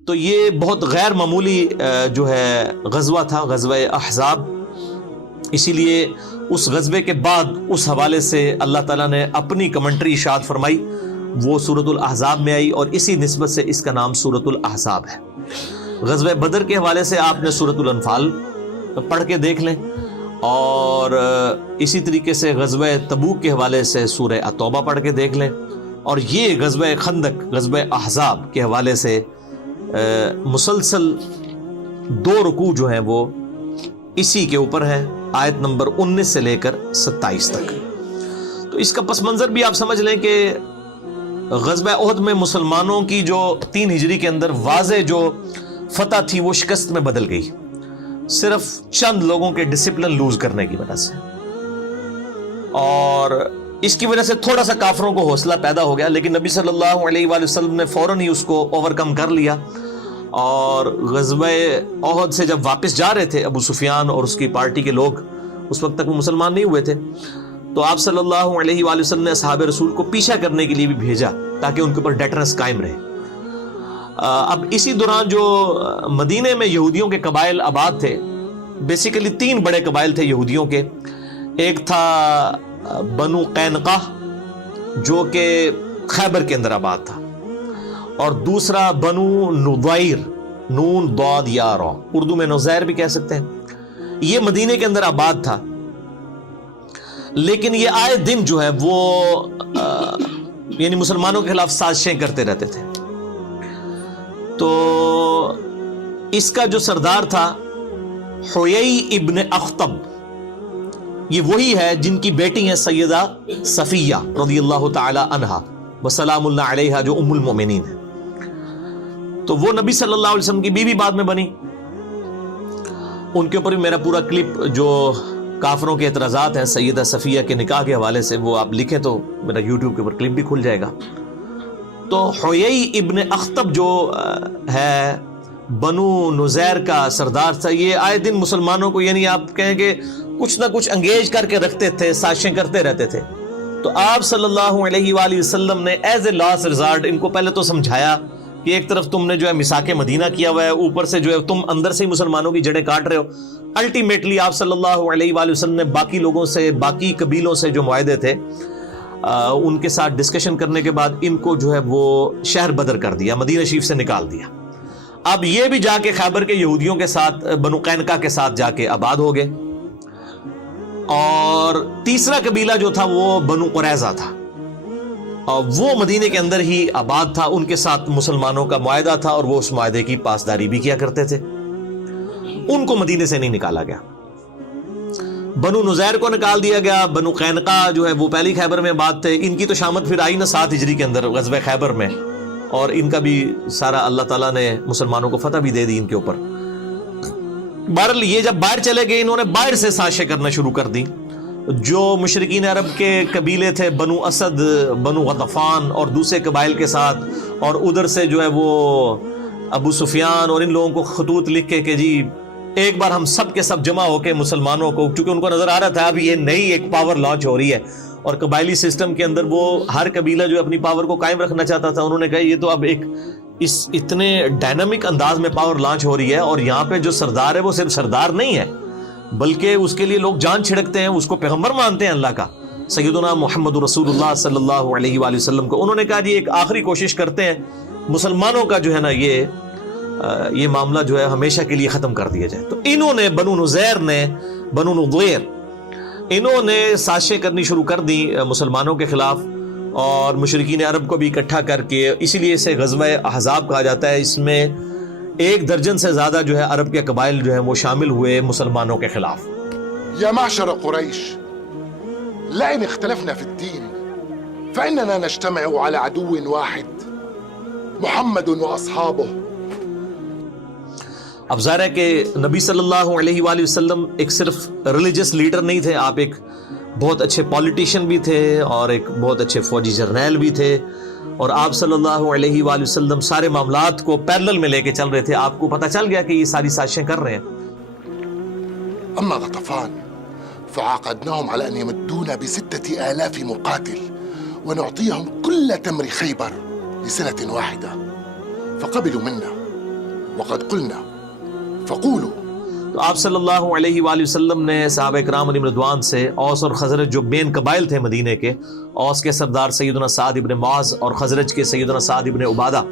تو یہ بہت غیر معمولی جو ہے غزوہ تھا، غزوہ احزاب. اسی لیے اس غزوے کے بعد اس حوالے سے اللہ تعالیٰ نے اپنی کمنٹری ارشاد فرمائی، وہ سورۃ الاحزاب میں آئی، اور اسی نسبت سے اس کا نام سورۃ الاحزاب ہے. غزوہ بدر کے حوالے سے آپ نے سورۃ الانفال پڑھ کے دیکھ لیں، اور اسی طریقے سے غزوہ تبوک کے حوالے سے سورہ التوبہ پڑھ کے دیکھ لیں، اور یہ غزوہ خندق، غزوہ احزاب کے حوالے سے مسلسل 2 رکوع جو ہیں وہ اسی کے اوپر ہیں، آیت نمبر 19 سے لے کر 27 تک. تو اس کا پس منظر بھی آپ سمجھ لیں کہ غزوہ احد میں مسلمانوں کی جو 3 ہجری کے اندر واضح جو فتح تھی وہ شکست میں بدل گئی، صرف چند لوگوں کے ڈسپلن لوز کرنے کی وجہ سے، اور اس کی وجہ سے تھوڑا سا کافروں کو حوصلہ پیدا ہو گیا. لیکن نبی صلی اللہ علیہ وآلہ وسلم نے فوراً ہی اس کو اوور کم کر لیا، اور غزوہ احد سے جب واپس جا رہے تھے ابو سفیان اور اس کی پارٹی کے لوگ، اس وقت تک وہ مسلمان نہیں ہوئے تھے، تو آپ صلی اللہ علیہ وآلہ وسلم نے اصحاب رسول کو پیچھا کرنے کے لیے بھی بھیجا تاکہ ان کے اوپر ڈیٹرنس قائم رہے. اب اسی دوران جو مدینے میں یہودیوں کے قبائل آباد تھے، بیسیکلی 3 بڑے قبائل تھے یہودیوں کے. ایک تھا بنو قینقاع جو کہ خیبر کے اندر آباد تھا، اور دوسرا بنو نضیر، نون ضاد یا را، اردو میں نزیر بھی کہہ سکتے ہیں. یہ مدینے کے اندر آباد تھا، لیکن یہ آئے دن جو ہے وہ یعنی مسلمانوں کے خلاف سازشیں کرتے رہتے تھے. تو اس کا جو سردار تھا حیی ابن اخطب، یہ وہی ہے جن کی بیٹی ہیں سیدہ صفیہ رضی اللہ تعالی عنہا وسلام اللہ علیہا، جو ام المؤمنین ہے. تو وہ نبی صلی اللہ علیہ وسلم کی بیوی بعد میں بنی. ان کے اوپر بھی میرا پورا کلپ جو کافروں کے اعتراضات ہیں سیدہ صفیہ کے نکاح کے حوالے سے، وہ آپ لکھیں تو میرا یوٹیوب کے اوپر کلپ بھی کھل جائے گا. تو حیی ابن اخطب جو ہے بنو نزیر کا سردار تھا، یہ آئے دن مسلمانوں کو یعنی آپ کہیں کہ کچھ نہ کچھ انگیج کر کے رکھتے تھے، سازشیں کرتے رہتے تھے. تو آپ صلی اللہ علیہ وآلہ وسلم نے ایز اے لاسٹ ریزارٹ ان کو پہلے تو سمجھایا کہ ایک طرف تم نے جو ہے میثاق مدینہ کیا ہوا ہے، اوپر سے جو ہے تم اندر سے ہی مسلمانوں کی جڑیں کاٹ رہے ہو. الٹیمیٹلی آپ صلی اللہ علیہ وآلہ وسلم نے باقی لوگوں سے، باقی قبیلوں سے جو معاہدے تھے ان کے ساتھ ڈسکشن کرنے کے بعد ان کو جو ہے وہ شہر بدر کر دیا، مدینہ شریف سے نکال دیا. اب یہ بھی جا کے خیبر کے یہودیوں کے ساتھ، بنو قینقاع کے ساتھ جا کے آباد ہو گئے. اور تیسرا قبیلہ جو تھا وہ بنو قریظہ تھا، اور وہ مدینے کے اندر ہی آباد تھا. ان کے ساتھ مسلمانوں کا معاہدہ تھا اور وہ اس معاہدے کی پاسداری بھی کیا کرتے تھے. ان کو مدینے سے نہیں نکالا گیا. بنو نزیر کو نکال دیا گیا. بنو قینقاع جو ہے وہ پہلی خیبر میں آباد تھے. ان کی تو شامت پھر آئی نا 7 ہجری کے اندر غزوہ خیبر میں، اور ان کا بھی سارا اللہ تعالیٰ نے مسلمانوں کو فتح بھی دے دی ان کے اوپر. بہرحال یہ جب باہر چلے گئے، انہوں نے باہر سے سازشیں کرنا شروع کر دی. جو مشرکین عرب کے قبیلے تھے، بنو اسد، بنو غطفان اور دوسرے قبائل کے ساتھ، اور ادھر سے جو ہے وہ ابو سفیان اور ان لوگوں کو خطوط لکھ کے کہ جی ایک بار ہم سب کے سب جمع ہو کے مسلمانوں کو، چونکہ ان کو نظر آ رہا تھا اب یہ نئی ایک پاور لانچ ہو رہی ہے، اور قبائلی سسٹم کے اندر وہ ہر قبیلہ جو اپنی پاور کو قائم رکھنا چاہتا تھا. انہوں نے کہا یہ تو اب ایک اس اتنے ڈائنامک انداز میں پاور لانچ ہو رہی ہے، اور یہاں پہ جو سردار ہے وہ صرف سردار نہیں ہے بلکہ اس کے لیے لوگ جان چھڑکتے ہیں، اس کو پیغمبر مانتے ہیں اللہ کا، سیدنا محمد رسول اللہ صلی اللہ علیہ وآلہ وسلم کو. انہوں نے کہا جی ایک آخری کوشش کرتے ہیں مسلمانوں کا جو ہے نا یہ معاملہ جو ہے ہمیشہ کے لیے ختم کر دیا جائے. تو انہوں نے بنو نزیر نے، بنو نضیر، انہوں نے سازشیں کرنی شروع کر دی مسلمانوں کے خلاف، اور مشرکین عرب کو بھی اکٹھا کر کے، اسی لیے اسے غزوہ احزاب کہا جاتا ہے. اس میں 1 درجن سے زیادہ جو ہے عرب کے قبائل جو ہیں وہ شامل ہوئے مسلمانوں کے خلاف. یا معشر قریش، لئن اختلفنا في الدين فإننا نجتمع على عدو واحد محمد واصحابه. اب ظاہر ہے کہ نبی صلی اللہ علیہ وآلہ وسلم ایک صرف ریلیجس لیڈر نہیں تھے، آپ ایک بہت اچھے پولیٹیشین بھی تھے اور ایک بہت اچھے فوجی جرنیل بھی تھے، اور آپ صلی اللہ علیہ وآلہ وسلم سارے معاملات کو پیرلل میں لے کے چل رہے تھے. آپ کو پتہ چل گیا کہ یہ ساری سازشیں کر رہے ہیں. اما غطفان فعاقدناهم على ان يمدونا ب6,000 مقاتل ونعطيهم كل تمر خيبر لسنة واحدة، فقبلوا منا وقد قلنا فقولوا. تو آپ صلی اللہ علیہ وآلہ وسلم نے صحابہ کرام علیہم رضوان سے اوس اور خزرج جو مین قبائل تھے مدینے کے، اوس کے سردار سیدنا سعد ابن معاذ اور خزرج کے سیدنا سعد ابن عبادہ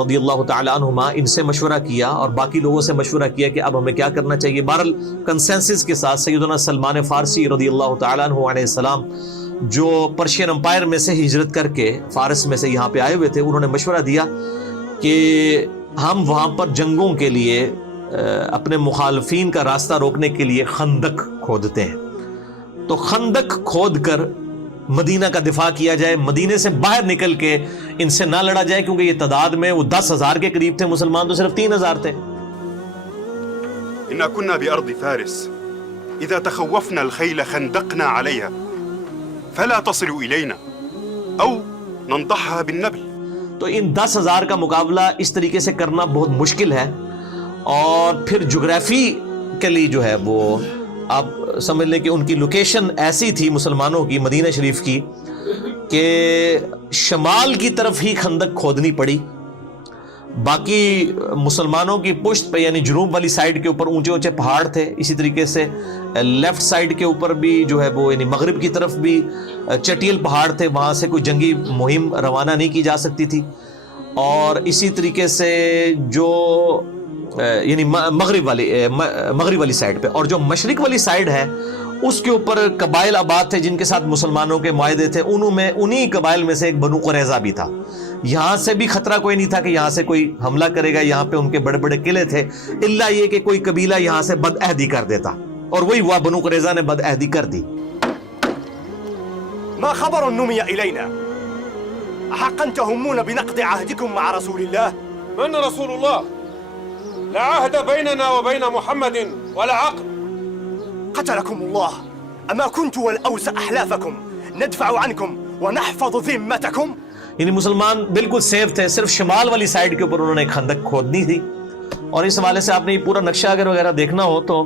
رضی اللہ تعالی عنہما، ان سے مشورہ کیا اور باقی لوگوں سے مشورہ کیا کہ اب ہمیں کیا کرنا چاہیے. بہرحال کنسنسس کے ساتھ سیدنا سلمان فارسی رضی اللہ تعالی عنہ علیہ السلام، جو پرشین امپائر میں سے ہجرت کر کے فارس میں سے یہاں پہ آئے ہوئے تھے، انہوں نے مشورہ دیا کہ ہم وہاں پر جنگوں کے لیے اپنے مخالفین کا راستہ روکنے کے لیے خندق کھودتے ہیں. تو خندق کھود کر مدینہ کا دفاع کیا جائے، مدینے سے باہر نکل کے ان سے نہ لڑا جائے، کیونکہ یہ تعداد میں وہ 10,000 کے قریب تھے، مسلمان تو صرف 3,000 تھے. إنا كنا بأرض فارس إذا تخوفنا الخيل خندقنا عليها فلا تصل إلينا أو ننضحها بالنبل. تو ان 10,000 کا مقابلہ اس طریقے سے کرنا بہت مشکل ہے، اور پھر جغرافیکلی جو ہے وہ آپ سمجھ لیں کہ ان کی لوکیشن ایسی تھی مسلمانوں کی مدینہ شریف کی کہ شمال کی طرف ہی خندق کھودنی پڑی. باقی مسلمانوں کی پشت پہ یعنی جنوب والی سائیڈ کے اوپر اونچے اونچے پہاڑ تھے، اسی طریقے سے لیفٹ سائیڈ کے اوپر بھی جو ہے وہ یعنی مغرب کی طرف بھی چٹیل پہاڑ تھے، وہاں سے کوئی جنگی مہم روانہ نہیں کی جا سکتی تھی. اور اسی طریقے سے جو یعنی مغرب والی سائیڈ پہ، اور جو مشرق والی سائیڈ ہے اس کے اوپر قبائل آباد تھے جن کے ساتھ مسلمانوں کے معاہدے تھے. انہی قبائل میں سے ایک بنو قریظہ بھی تھا. یہاں سے بھی خطرہ کوئی نہیں تھا کہ یہاں سے کوئی حملہ کرے گا، یہاں پہ ان کے بڑے بڑے قلعے تھے، الا یہ کہ کوئی قبیلہ یہاں سے بد عہدی کر دیتا، اور وہی ہوا، بنو قریظہ نے بد عہدی کر دی. ما خبر نمي إلينا أحقا تهمون بنقض عهدكم مع رسول الله؟ من رسول الله؟ لا عهد بيننا وبين محمد ولا عقد. قتلكم الله. أما كنت والأوس أحلافكم ندفع عنكم ونحفظ ذمتكم. یعنی مسلمان بالکل سیف تھے، صرف شمال والی سائیڈ کے اوپر انہوں نے ایک خندق کھودنی تھی. اور اس حوالے سے آپ نے یہ پورا نقشہ اگر وغیرہ دیکھنا ہو تو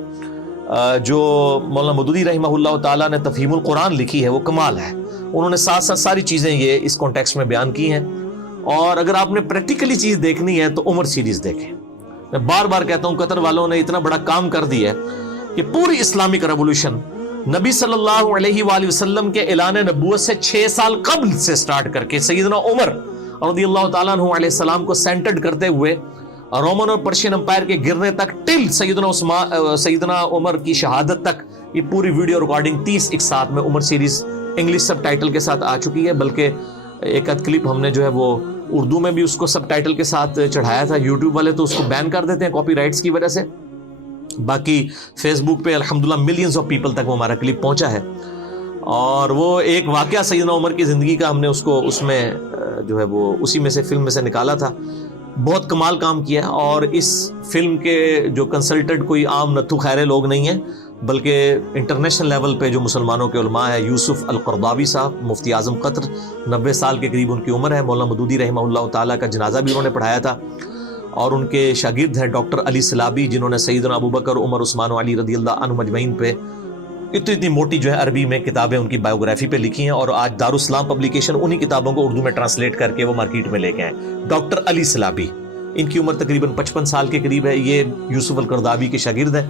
جو مولانا مودودی رحمہ اللہ تعالیٰ نے تفہیم القرآن لکھی ہے وہ کمال ہے. انہوں نے ساتھ ساتھ ساری چیزیں یہ اس کانٹیکسٹ میں بیان کی ہیں. اور اگر آپ نے پریکٹیکلی چیز دیکھنی ہے تو عمر سیریز دیکھیں. میں بار بار کہتا ہوں قطر والوں نے اتنا بڑا کام کر دیا ہے کہ پوری اسلامک ریولوشن نبی صلی اللہ علیہ وآلہ وسلم کے اعلان نبوت سے 6 سال قبل سے سٹارٹ کر کے سیدنا عمر رضی اللہ تعالیٰ عنہ علیہ السلام کو سینٹرڈ کرتے ہوئے رومن اور پرشین امپائر کے گرنے تک ٹل سیدنا عمر کی شہادت تک، یہ پوری ویڈیو ریکارڈنگ 30 ایک ساتھ میں عمر سیریز انگلش سب ٹائٹل کے ساتھ آ چکی ہے. بلکہ ایک ادھ کلپ ہم نے جو ہے وہ اردو میں بھی اس کو سب ٹائٹل کے ساتھ چڑھایا تھا. یوٹیوب والے تو اس کو بین کر دیتے ہیں کاپی رائٹس کی وجہ سے. باقی فیس بک پہ الحمدللہ ملینز آف پیپل تک وہ ہمارا کلپ پہنچا ہے. اور وہ ایک واقعہ سیدنا عمر کی زندگی کا ہم نے اس میں جو ہے وہ اسی میں سے فلم میں سے نکالا تھا. بہت کمال کام کیا. اور اس فلم کے جو کنسلٹنٹ کوئی عام نتھو خیرے لوگ نہیں ہیں، بلکہ انٹرنیشنل لیول پہ جو مسلمانوں کے علماء ہیں، یوسف القرضاوی صاحب مفتی اعظم قطر، 90 سال کے قریب ان کی عمر ہے. مولانا مودودی رحمہ اللہ تعالیٰ کا جنازہ بھی انہوں نے پڑھایا تھا. اور ان کے شاگرد ہیں ڈاکٹر علی سلابی، جنہوں نے سیدنا ابوبکر، عمر، عثمان و علی رضی اللہ عنہم اجمعین پہ اتنی موٹی جو ہے عربی میں کتابیں ان کی بایوگرافی پہ لکھی ہیں. اور آج دارالاسلام پبلیکیشن انہی کتابوں کو اردو میں ٹرانسلیٹ کر کے وہ مارکیٹ میں لے کے ہیں. ڈاکٹر علی سلابی، ان کی عمر تقریباً 55 سال کے قریب ہے. یہ یوسف القرضاوی کے شاگرد ہیں.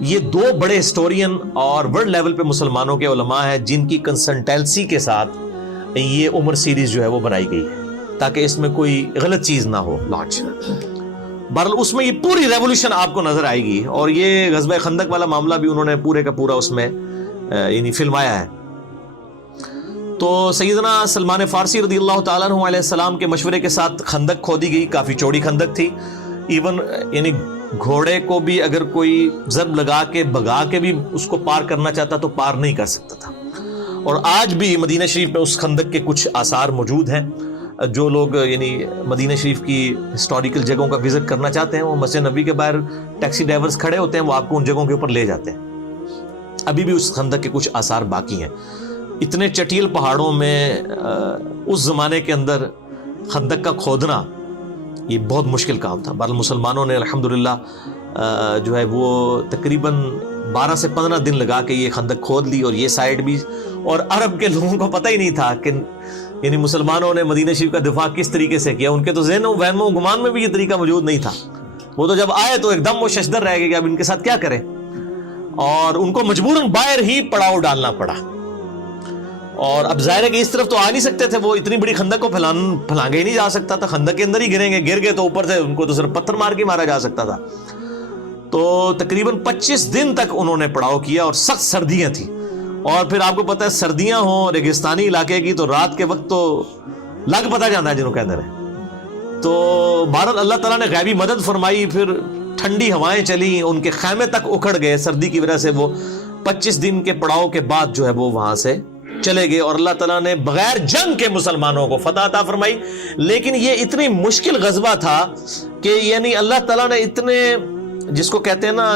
یہ 2 بڑے ہسٹورین اور ورلڈ لیول پہ مسلمانوں کے علماء ہیں جن کی کنسلٹنسی کے ساتھ یہ عمر سیریز جو ہے وہ بنائی گئی ہے تاکہ اس میں کوئی غلط چیز نہ ہو لانچ. بہرحال اس میں یہ پوری ریولوشن آپ کو نظر آئے گی. اور یہ غزوہ خندق والا معاملہ بھی انہوں نے پورے کا پورا اس میں یعنی فلمایا ہے. تو سیدنا سلمان فارسی رضی اللہ تعالیٰ عنہ علیہ السلام کے مشورے کے ساتھ خندق کھودی گئی. کافی چوڑی خندق تھی. ایون یعنی گھوڑے کو بھی اگر کوئی ضرب لگا کے بھگا کے بھی اس کو پار کرنا چاہتا تو پار نہیں کر سکتا تھا. اور آج بھی مدینہ شریف میں اس خندق کے کچھ آثار موجود ہیں. جو لوگ یعنی مدینہ شریف کی ہسٹوریکل جگہوں کا وزٹ کرنا چاہتے ہیں، وہ مسجد نبوی کے باہر ٹیکسی ڈرائیورز کھڑے ہوتے ہیں، وہ آپ کو ان جگہوں کے اوپر لے جاتے ہیں. ابھی بھی اس خندق کے کچھ آثار باقی ہیں. اتنے چٹیل پہاڑوں میں اس زمانے کے اندر خندق کا کھودنا یہ بہت مشکل کام تھا. بہرحال مسلمانوں نے الحمدللہ جو ہے وہ تقریباً 12 سے 15 دن لگا کے یہ خندق کھود لی. اور یہ سائڈ بھی، اور عرب کے لوگوں کو پتہ ہی نہیں تھا کہ یعنی مسلمانوں نے مدینہ شریف کا دفاع کس طریقے سے کیا. ان کے تو ذہن و وہم و گمان میں بھی یہ طریقہ موجود نہیں تھا. وہ تو جب آئے تو ایک دم وہ ششدر رہ گئے کہ اب ان کے ساتھ کیا کریں، اور ان کو مجبوراً باہر ہی پڑاؤ ڈالنا پڑا. اور اب ظاہر ہے کہ اس طرف تو آ نہیں سکتے تھے، وہ اتنی بڑی خندق کو پھلانگے ہی نہیں جا سکتا تھا، خندق کے اندر ہی گریں گے، گر گئے تو اوپر سے ان کو تو صرف پتھر مار کے مارا جا سکتا تھا. تو تقریباً 25 دن تک انہوں نے پڑاؤ کیا، اور سخت سردیاں تھیں، اور پھر آپ کو پتہ ہے سردیاں ہوں ریگستانی علاقے کی تو رات کے وقت تو لگ پتہ جانا ہے جنہوں کے اندر ہے. تو بہرحال اللہ تعالیٰ نے غیبی مدد فرمائی، پھر ٹھنڈی ہوائیں چلی، ان کے خیمے تک اکھڑ گئے سردی کی وجہ سے. وہ 25 دن کے پڑاؤ کے بعد جو ہے وہ وہاں سے چلے گئے، اور اللہ تعالیٰ نے بغیر جنگ کے مسلمانوں کو فتح عطا فرمائی. لیکن یہ اتنی مشکل غزوہ تھا کہ یعنی اللہ تعالیٰ نے اتنے، جس کو کہتے ہیں نا،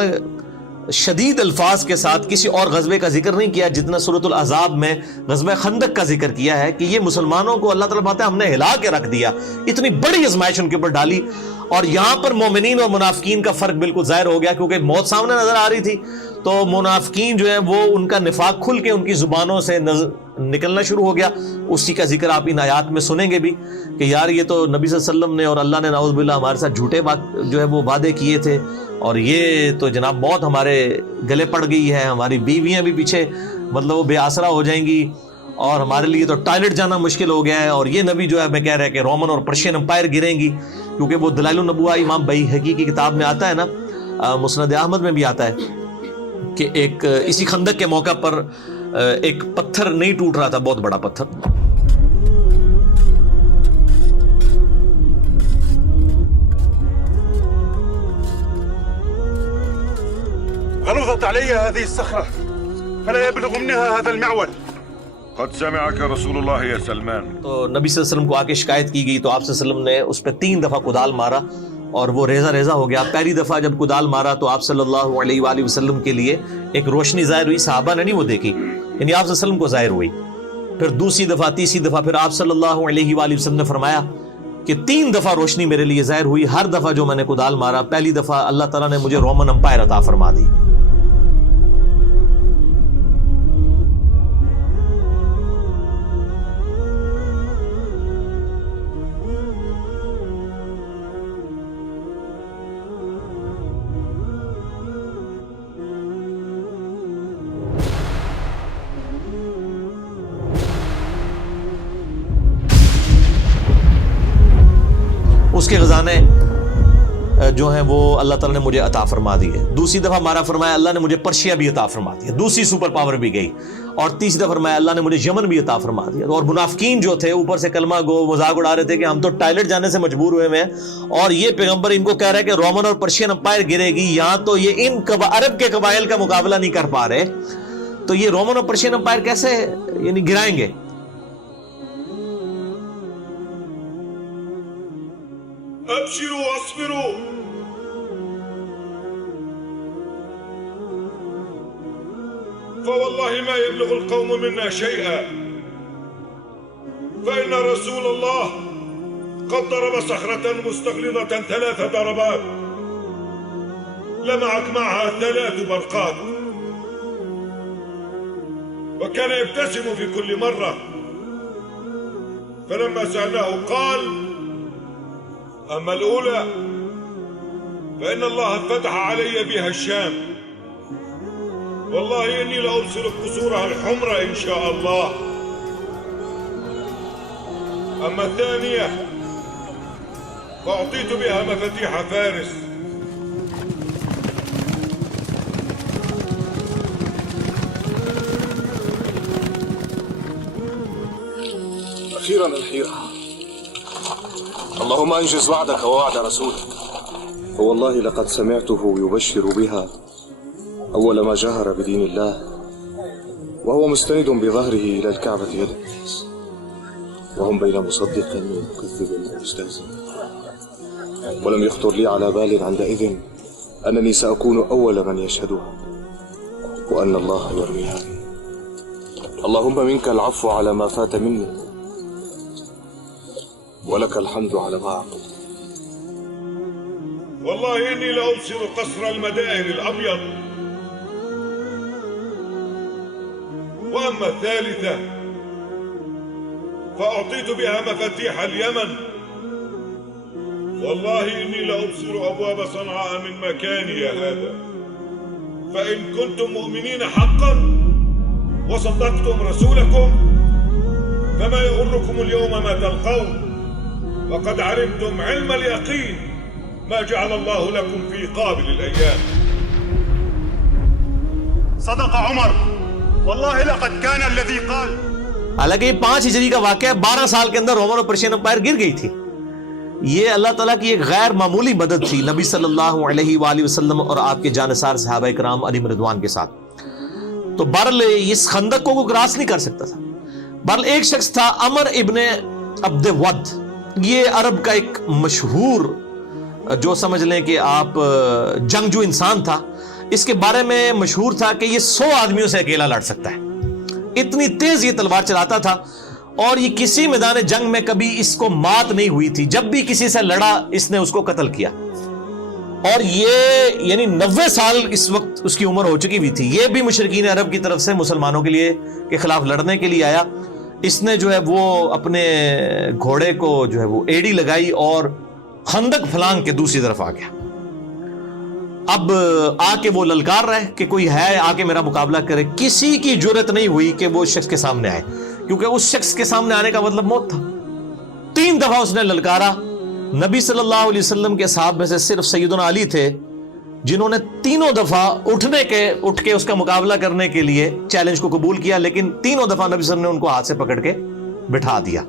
شدید الفاظ کے ساتھ کسی اور غزوے کا ذکر نہیں کیا جتنا سورۃ الاحزاب میں غزوہ خندق کا ذکر کیا ہے، کہ یہ مسلمانوں کو اللہ تعالیٰ بات ہے ہم نے ہلا کے رکھ دیا، اتنی بڑی آزمائش ان کے اوپر ڈالی. اور یہاں پر مومنین اور منافقین کا فرق بالکل ظاہر ہو گیا، کیونکہ موت سامنے نظر آ رہی تھی. تو منافقین جو ہے وہ ان کا نفاق کھل کے ان کی زبانوں سے نکلنا شروع ہو گیا. اسی کا ذکر آپ ان آیات میں سنیں گے بھی کہ یار یہ تو نبی صلی اللہ علیہ وسلم نے اور اللہ نے نعوذ باللہ ہمارے ساتھ جھوٹے جو ہے وہ وعدے کیے تھے، اور یہ تو جناب موت ہمارے گلے پڑ گئی ہے، ہماری بیویاں بھی پیچھے مطلب وہ بے آسرا ہو جائیں گی، اور ہمارے لیے تو ٹوائلٹ جانا مشکل ہو گیا ہے. اور یہ نبی جو ہے میں کہہ رہا ہے کہ رومن اور پرشین امپائر گریں گی، کیونکہ وہ دلائل النبوہ امام بیہقی کی کتاب میں آتا ہے نا، مسند احمد میں بھی آتا ہے کہ ایک اسی خندق کے موقع پر ایک پتھر نہیں ٹوٹ رہا تھا، بہت بڑا پتھر. غلظت علي هذه الصخرة فلا يبلغ منها هذا المعول. قد سمعك رسول الله يا سلمان. تو نبی صلی اللہ علیہ وسلم کو آ کے شکایت کی گئی، تو آپ صلی اللہ علیہ وسلم نے اس پہ 3 دفعہ کدال مارا اور وہ ریزہ ریزہ ہو گیا. پہلی دفعہ جب کدال مارا تو آپ صلی اللہ علیہ وآلہ وسلم کے لیے ایک روشنی ظاہر ہوئی، صحابہ نے نہیں وہ دیکھی، یعنی آپ صلی اللہ علیہ وسلم کو ظاہر ہوئی. پھر دوسری دفعہ، تیسری دفعہ، پھر آپ صلی اللہ علیہ وآلہ وسلم نے فرمایا کہ 3 دفعہ روشنی میرے لیے ظاہر ہوئی، ہر دفعہ جو میں نے کدال مارا پہلی دفعہ اللہ تعالیٰ نے مجھے رومن امپائر عطا فرما دی. اس کے خزانے جو ہیں وہ اللہ تعالیٰ نے مجھے عطا فرما دیے. دوسری دفعہ مارا فرمایا اللہ نے مجھے پرشیا بھی عطا فرما دیا، دوسری سپر پاور بھی گئی. اور تیسری دفعہ فرمایا اللہ نے مجھے یمن بھی عطا فرما دیا. اور منافقین جو تھے اوپر سے کلمہ گو مذاق اڑا رہے تھے کہ ہم تو ٹائلٹ جانے سے مجبور ہوئے ہیں، اور یہ پیغمبر ان کو کہہ رہا ہے کہ رومن اور پرشین امپائر گرے گی. یہاں تو یہ ان عرب کے قبائل کا مقابلہ نہیں کر پا رہے، تو یہ رومن اور پرشین امپائر کیسے یعنی گرائیں گے؟ ابشروا واصبروا فوالله ما يبلغ القوم منا شيئا فإن رسول الله قد ضرب صخرة مستغلظة 3 ضربات لمعت معها 3 برقات وكان يبتسم في كل مرة. فلما سألناه قال أما الأولى فإن الله فتح علي بها الشام والله إني لأبصر قصورها الحمر إن شاء الله. أما الثانية فأعطيت بها مفاتيح فارس أخيرا الحيرة. اللهم أنجز وعدك ووعد رسولك. فوالله لقد سمعته يبشر بها أول ما جهر بدين الله وهو مستند بظهره إلى الكعبة يد الناس وهم بين مصدق ومكذب ومستهزئ. ولم يخطر لي على بال عندئذ أنني سأكون أول من يشهدها وأن الله يرويها. اللهم منك العفو على ما فات مني ولك الحمد على ما أعطيت. والله إني لأبصر قصر المدائن الأبيض. وأما الثالثة فأعطيت بها مفاتيح اليمن والله إني لأبصر أبواب صنعاء من مكاني هذا، فإن كنتم مؤمنين حقا وصدقتم رسولكم فما يغركم اليوم ما تلقون، وقد علمتم علم اليقين ما جعل الله لكم في قابل الأيام. صدق عمر والله لقد كان الذي قال. حالانکہ یہ 5 ہجری کا واقعہ ہے، 12 سال کے اندر رومن اور پرشین امپائر گر گئی تھی. یہ اللہ تعالیٰ کی ایک غیر معمولی مدد تھی نبی صلی اللہ علیہ وآلہ وسلم اور آپ کے جانثار صحابہ کرام علیہم رضوان کے ساتھ. تو بہرحال اس خندق کو کراس نہیں کر سکتا تھا. بہرحال ایک شخص تھا عمر ابن عبد ود، یہ عرب کا ایک مشہور جو سمجھ لیں کہ آپ جنگجو انسان تھا. اس کے بارے میں مشہور تھا کہ یہ 100 آدمیوں سے اکیلا لڑ سکتا ہے، اتنی تیز یہ تلوار چلاتا تھا، اور یہ کسی میدان جنگ میں کبھی اس کو مات نہیں ہوئی تھی. جب بھی کسی سے لڑا اس نے اس کو قتل کیا. اور یہ یعنی 90 سال اس وقت اس کی عمر ہو چکی ہوئی تھی. یہ بھی مشرکین عرب کی طرف سے مسلمانوں کے لیے کے خلاف لڑنے کے لیے آیا. اس نے جو ہے وہ اپنے گھوڑے کو جو ہے وہ ایڑی لگائی اور خندق پھلانگ کے دوسری طرف آ گیا. اب آ کے وہ للکار رہے کہ کوئی ہے آ کے میرا مقابلہ کرے. کسی کی جرت نہیں ہوئی کہ وہ شخص کے سامنے آئے، کیونکہ اس شخص کے سامنے آنے کا مطلب موت تھا. 3 دفعہ اس نے للکارا. نبی صلی اللہ علیہ وسلم کے صحابہ میں سے صرف سیدنا علی تھے جنہوں نے 3 دفعہ اٹھ کے اس کا مقابلہ کرنے کے لیے چیلنج کو قبول کیا، لیکن 3 دفعہ نبی صلی اللہ علیہ وسلم نے ان کو ہاتھ سے پکڑ کے بٹھا دیا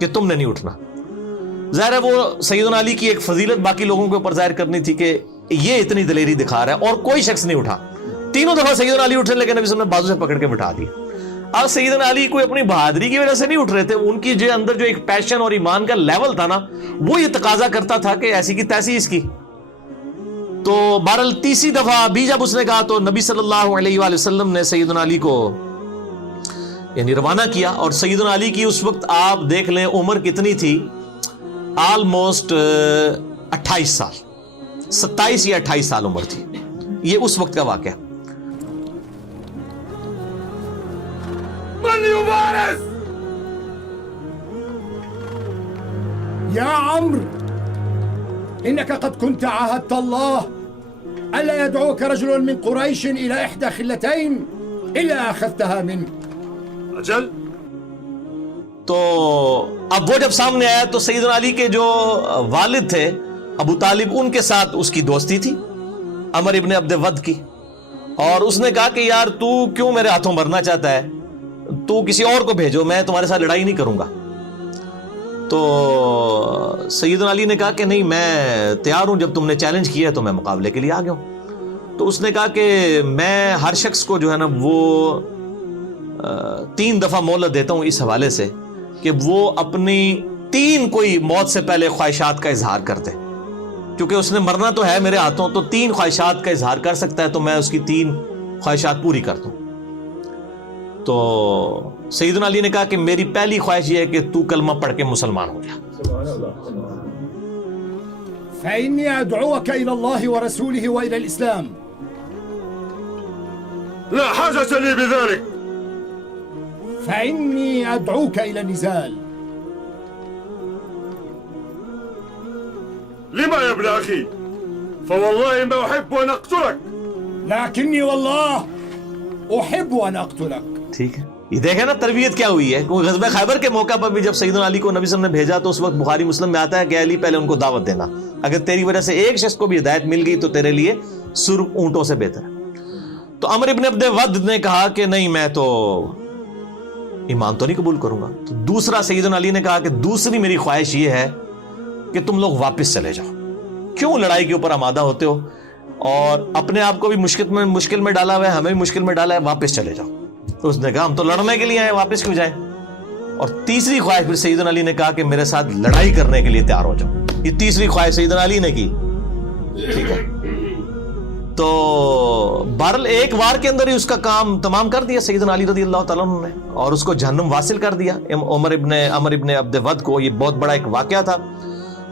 کہ تم نے نہیں اٹھنا. ظاہر ہے وہ سیدنا علی کی ایک فضیلت باقی لوگوں کے اوپر ظاہر کرنی تھی کہ یہ اتنی دلیری دکھا رہا ہے، اور کوئی شخص نہیں اٹھا. 3 دفعہ سیدنا علی اٹھے، لیکن نبی صلی اللہ علیہ وسلم نے بازو سے پکڑ کے بٹھا دیا. اب سیدنا علی کوئی اپنی بہادری کی وجہ سے نہیں اٹھ رہے تھے، ان کی جو اندر جو ایک پیشن اور ایمان کا لیول تھا نا، وہ یہ تقاضا کرتا تھا کہ ایسی کی تیسی اس کی. تو بہرحال 3 دفعہ بھی جب اس نے کہا تو نبی صلی اللہ علیہ وآلہ وسلم نے سیدنا علی کو یعنی روانہ کیا. اور سیدنا علی کی اس وقت آپ دیکھ لیں عمر کتنی تھی، آلموسٹ 28 سال، 27 یا 28 سال عمر تھی. یہ اس وقت کا واقعہ. من يبارز؟ يا عمرو إنك قد كنت عاهدت الله ألا يدعوك رجل من قريش إلى إحدى خلتين إلا أخذتها منه. أجل. تو اب وہ جب سامنے آیا تو سیدنا علی کے جو والد تھے ابو طالب، ان کے ساتھ اس کی دوستی تھی عمر ابن عبد ود کی. اور اس نے کہا کہ یار تو کیوں میرے ہاتھوں مرنا چاہتا ہے، تو کسی اور کو بھیجو، میں تمہارے ساتھ لڑائی نہیں کروں گا. تو سیدنا علی نے کہا کہ نہیں، میں تیار ہوں، جب تم نے چیلنج کیا ہے تو میں مقابلے کے لیے آ گیا ہوں. تو اس نے کہا کہ میں ہر شخص کو جو ہے نا وہ 3 دفعہ مہلت دیتا ہوں اس حوالے سے کہ وہ اپنی 3 کوئی موت سے پہلے خواہشات کا اظہار کر دے، کیونکہ اس نے مرنا تو ہے میرے ہاتھوں، تو 3 خواہشات کا اظہار کر سکتا ہے، تو میں اس کی 3 خواہشات پوری کر دوں. تو سیدنا علی نے کہا کہ میری پہلی خواہش یہ ہے کہ تو کلمہ پڑھ کے مسلمان ہو جا. فإني أدعوك إلى الله ورسوله وإلى الإسلام. لا حاجة لي بذلك. فإني أدعوك إلى النزال. لما يا ابن أخي؟ فوالله ما أحب أن أقتلك. لكني والله أحب أن أقتلك. ٹھیک ہے، یہ دیکھیں نا تربیت کیا ہوئی ہے. غزوہ خیبر کے موقع پر بھی جب سیدنا علی کو نبی صلی اللہ علیہ وسلم نے بھیجا تو اس وقت بخاری مسلم میں آتا ہے کہ علی پہلے ان کو دعوت دینا، اگر تیری وجہ سے ایک شخص کو بھی ہدایت مل گئی تو تیرے لیے سرخ اونٹوں سے بہتر ہے. تو عمر ابن عبد ود نے کہا کہ نہیں، میں تو ایمان تو نہیں قبول کروں گا. تو دوسرا سیدنا علی نے کہا کہ دوسری میری خواہش یہ ہے کہ تم لوگ واپس چلے جاؤ. کیوں لڑائی کے اوپر آمادہ ہوتے ہو اور اپنے آپ کو بھی مشکل میں ڈالا ہوا ہے، ہمیں بھی مشکل میں ڈالا ہے، واپس چلے جاؤ. تو اس نے کہا ہم تو لڑنے کے لیے آئے، واپس کیوں جائیں. اور تیسری خواہش پھر سیدنا علی نے کہا کہ میرے ساتھ لڑائی کرنے کے لیے تیار ہو جاؤ. یہ تیسری خواہش سیدنا علی نے کی. ٹھیک ہے، تو بہرحال ایک وار کے اندر ہی اس کا کام تمام کر دیا سیدنا علی رضی اللہ تعالیٰ عنہ نے، اور اس کو جہنم واصل کر دیا عمر ابن عبد ود کو. یہ بہت بڑا ایک واقعہ تھا،